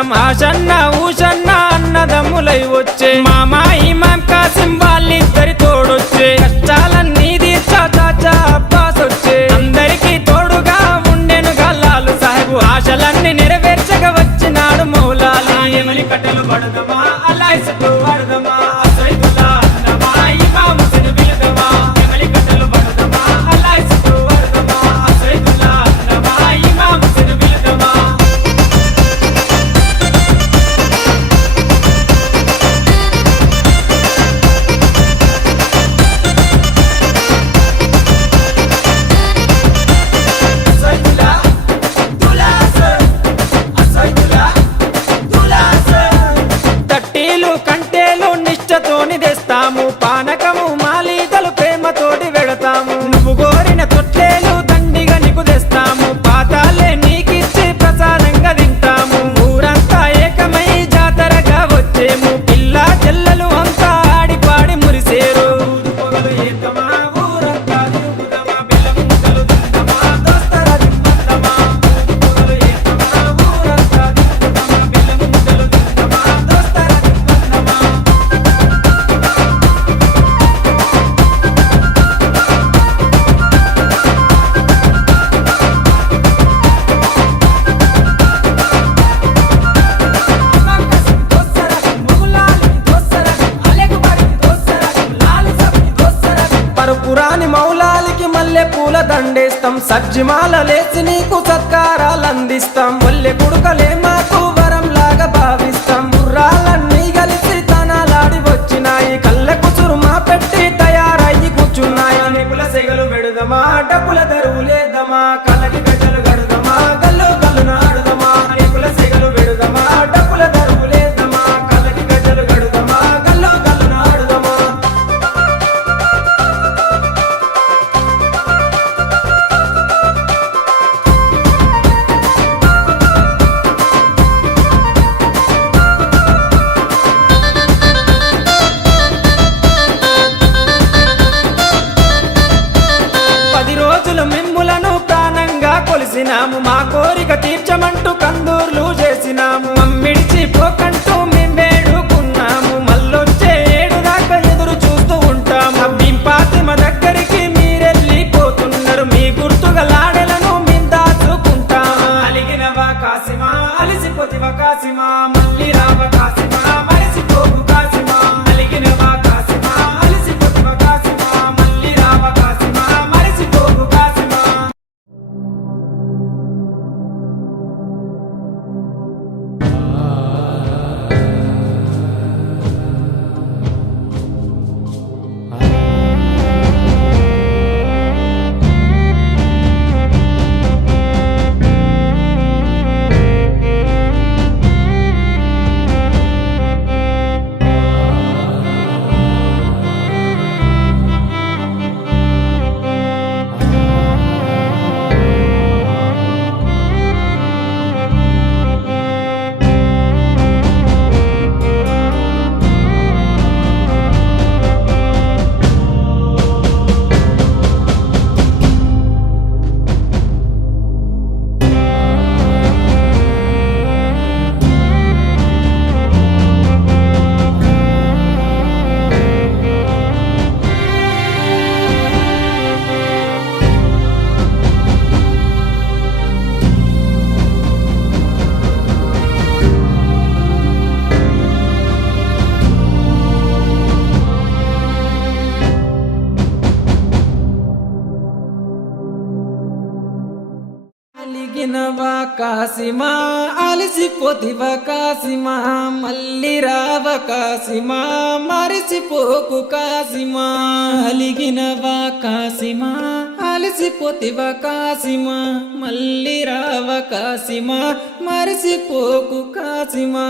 ఇష్టం ఆషన్న ఊషన్న అన్నదమ్ములై వచ్చే మామా ఇమాం కాసిం వాళ్ళిద్దరి తోడొచ్చే కష్టాలన్నీ తీర్చా చాచా అబ్బాస్ వచ్చే అందరికీ తోడుగా ఉండెను గల్లాలు సాహెబు ఆశలన్నీ నెరవేర్చగా వచ్చినాడు మౌలాలి ఎమలి కట్టెలు పడదమా అల్లాయిసకు పడదమా అసైదుల్లా అన్నమా ఇమాం హుసేన్ బిలదమా ఎమలి కట్టెలు పడదమా అల్లాయిసకు పడదమా అసైదుల్లా అన్నమా ఇమాం హుసేన్ బిలదమా తట్టీలు కంటేలు నిష్టతోని తెస్తాము పానకము మాలీతలు ప్రేమతోటి వెడతాము నువ్వు కోరిన తొట్లేలు దండిగా నీకు తెస్తాము పాతాలే నీకిచ్చి ప్రసాదంగా తింటాము ఊరంతా ఏకమై జాతరగా వచ్చేము పిల్ల చెల్లెలు అంతా ఆడిపాడి మురిసేరు పొగలు ఏకమా ఊరంతా తిరుగుదమా బెల్లం ముక్కలు తిందమా దోస్తరా దిమ్మందమా పొగలు ఏకమా ఊరంతా తిరుగుదమా బెల్లం ముక్కలు తిందమా దోస్తరా దిమ్మందమా పరుపురాని మౌలాలికి మల్లె పూల దండేస్తాం సజ్జిమాల లేచి నీకు సత్కారాలు అందిస్తాం మల్లె కుడుకలే మాకు వరం లాగా భావిస్తాం గుర్రాలన్నీ కలిసి తనాలాడి వచ్చినాయి కళ్ళకు చురుమా పెట్టి తయారయ్యి కూర్చున్నాయి నిపుల సెగలు పెడుదమా డబ్బుల దరువు లేదమా కళ్ళకి గడ్డలు గడుదమా గల్లు గల్లు నాడుదమా నిపుల సెగలు పెడుదమా డబ్బుల దరువు లేదమా కళ్ళకి గడ్డలు గడుదమా గల్లు గల్లు నాడుదమా పది రోజులు మిమ్ములను ప్రాణంగా కొలిసినాము మా కోరిక తీర్చమంటూ కందూర్లు చేసినాము మమ్మిడిచి పోకంటూ మేము వేడుకున్నాము మళ్ళొచ్చే ఏడు దాకా ఎదురు చూస్తూ ఉంటాము మేము ఫాతిమ దగ్గరికి మీరెళ్ళిపోతున్నారు మీ గుర్తుగా లాడెలను మేము దాచుకుంటాము అలిగినవా కాసిమా అలిసిపోతివా కాసిమా మళ్ళీ రావ కాసిమా మరిసిపోకు కాసిమా అలిగినవా కాసిమా అలిసిపోతివా కాసిమా మళ్ళీ రావ కాసిమా మరిసిపోకు కాసిమా అలిగినవా కాసిమా అలిసిపోతివా కాసిమా మళ్ళీ రావ కాసిమా మరిసిపోకు కాసిమా అలిగినవా కాసిమా అలిసిపోతివా కాసిమా మళ్ళీ రావ కాసిమా మరిసిపోకు కాసిమా